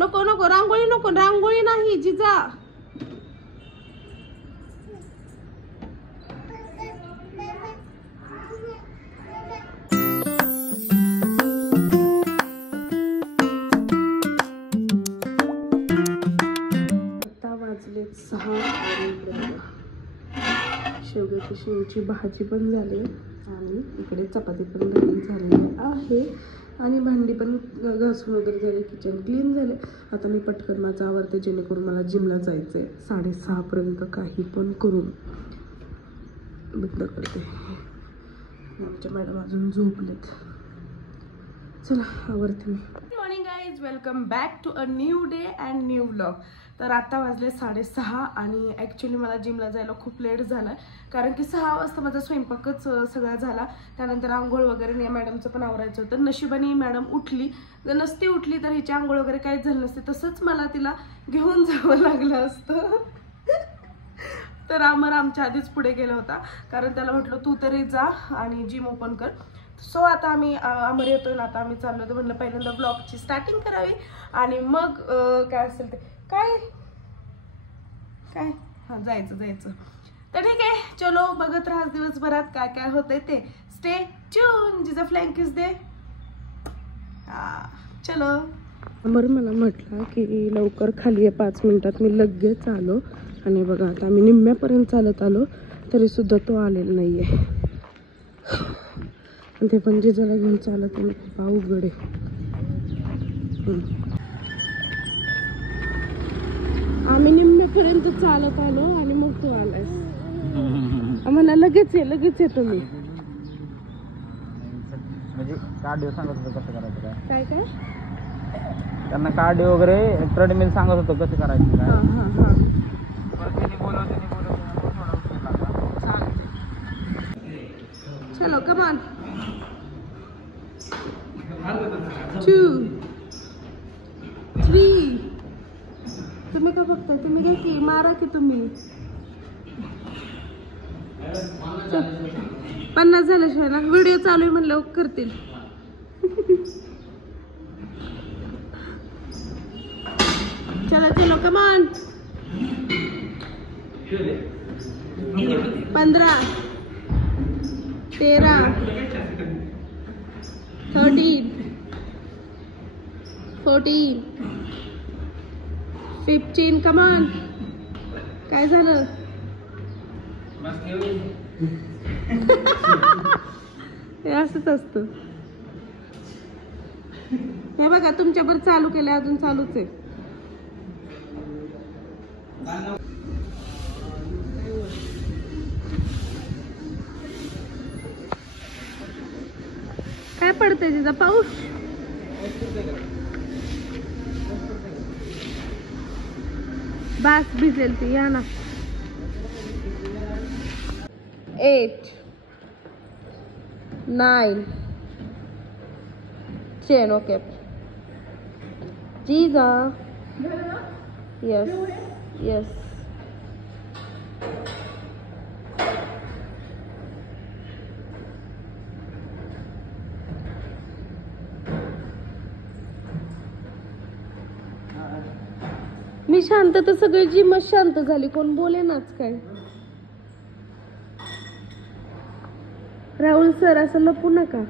नको नको रांगोळी नको, रांगोळी नाही जिजा. आता वाजले 6 आणि शेवग्याची शेवची भाजी पण झाली आणि इकडे चपाती पण रेडी झालेली आहे आणि भांडी पण घासून वगैरे झाले, किचन क्लीन झाले. आता मी पटकन माझं आवरते जेणेकरून मला जिमला जायचं आहे 6:30 पर्यंत. काही पण करून बंद करते. आमच्या मॅडम अजून झोपलेत. चला आवरते मी. Good morning guys, welcome back to a new day and new vlog. तर आता वाजले 6:30 आणि ॲक्च्युली मला जिमला जायला खूप लेट झाला कारण की 6 वाजता माझा स्वयंपाकच सगळा झाला. त्यानंतर आंघोळ वगैरे नाही, मॅडमचं पण आवरायचं होतं. नशिबाने मॅडम उठली, जर नसती उठली तर हिची आंघोळ वगैरे काहीच झालं नसते. तसंच मला तिला घेऊन जावं लागलं असतं. तर अमर आमच्या आधीच पुढे गेला होता कारण त्याला म्हटलं तू तरी जा आणि जिम ओपन कर. सो आता आम्ही अमर येतोय ना, आता आम्ही चाललो होतो. म्हणलं पहिल्यांदा ब्लॉगची स्टार्टिंग करावी आणि मग काय असेल ते काय काय हां जायचं. तर ठीक आहे, चलो बघत राहा दिवसभरात काय काय होतंय ते. Stay tune. जिजा फ्लँकीज दे. चलो. अमर मला म्हटलं की लवकर खाली आहे, 5 मिनिटात. मी लगेच आलो आणि बघा आता आम्ही निम्म्यापर्यंत चालत आलो तरी सुद्धा तो आलेला नाहीये. ते पण जिजाला घेऊन चालत आहे, खूप अवघड आहे. आम्ही निम्म्यापर्यंत चालत आलो आणि मग तू आलास. आम्हाला लगेच आहे तुम्ही. म्हणजे कार्डिओ सांगत होतं कसं करायचं काय काय त्यांना कार्डिओ वगैरे ट्रेडमिल सांगत होतं कसं करायचं काय. चलो कम ऑन. 2 3. तुम्ही का बघताय? तुम्ही काय की मारा की तुम्ही. 50 झाल्याशिवाय ना व्हिडिओ चालू आहे म्हणलं करतील. चलो कम ऑन. 15 13 13 14 15. Come on. काय झालं? हे असंच असतं. हे बघा तुमच्यावर चालू केलं, अजून चालूच आहे. काय पडतंय तिचा पाऊस? बास भिजेल ती. या ना. 8 9 10. ओके जीजा. यस. मी शांत तर सगळी जिमच शांत झाली, कोण बोलेनाच काय. राहुल सर असं लपू नका.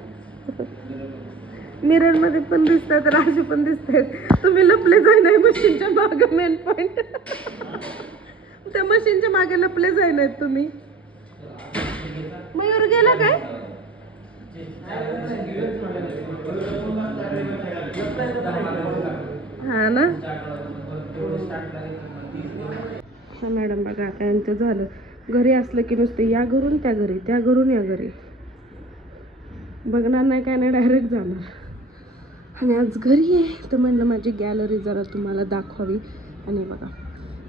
मिरर मध्ये पण दिसतात, राजू पण दिसतात. तुम्ही लपले जाय नाही मशीनच्या मागे. मेन पॉइंट त्या मशीनच्या मागे लपले जाय नाहीत तुम्ही. मयूर गेला काय? हा ना. मॅडम बघा आता यांचं झालं. घरी असलं की नुसते या घरून त्या घरी, त्या घरून या घरी. बघणार नाही काय नाही, डायरेक्ट जाणार. आणि आज घरी आहे तर म्हणलं माझी गॅलरी जरा तुम्हाला दाखवावी. आणि बघा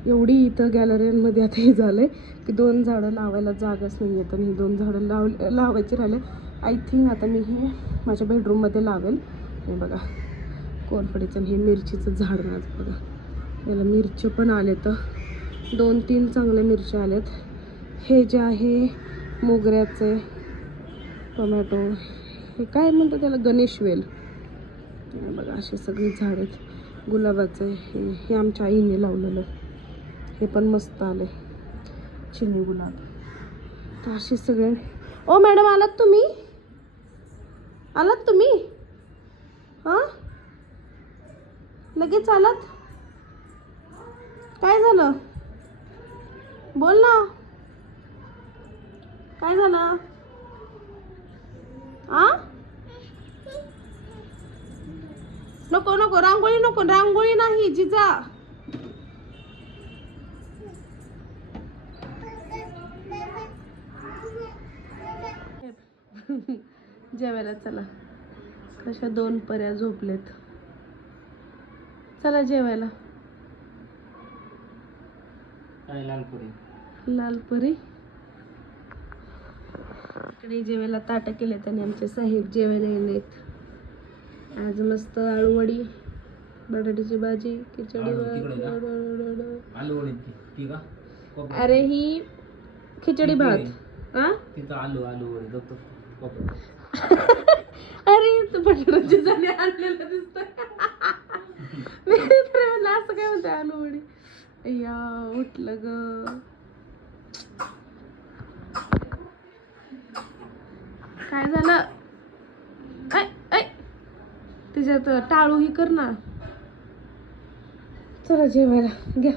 एवढी इथं गॅलरीमध्ये आता हे झालंय की 2 झाडं लावायला जागाच नाही आहेत आणि 2 झाडं लावायची राहिले. आय थिंक आता मी हे माझ्या बेडरूममध्ये लावेल. हे बघा कोरफडीचं हे मिरचीचं झाड माझं बघा, याला मिरची पण आले तर 2-3 चांगल्या मिरच्या आल्यात. हे जे आहे मोगऱ्याचे, टोमॅटो, हे काय म्हणतात त्याला, गणेशवेल. बघा असे सगळे झाड आहेत. गुलाबाचं आहे हे आमच्या आईने लावलेलं. हे पण मस्त आले चिनी गुलाब. तर असे सगळे. ओ मॅडम आलात तुम्ही? आलात तुम्ही? हां लगेच आलात? काय झालं बोल ना. काय झालं? आ नको नको रांगोळी नको. रांगोळी नाही जिजा. जेवायला चला. कशा 2 पर्या झोपलेत. चला जेवायला. लालपुरी इकडे जेवायला ताटं केले त्याने आमचे साहेब जेवायला येलेत. आज मस्त आळूवडी, बटाट्याची भाजी, खिचडी. अरे ही खिचडी भात. अरे तू बटाट्याची झाली आणलेलं दिसतंय. मी असं काय म्हणते आलूवडी. अय्या उठलं ग. काय झालं? तिच्यात टाळू ही कर ना. चला जेवायला घ्या.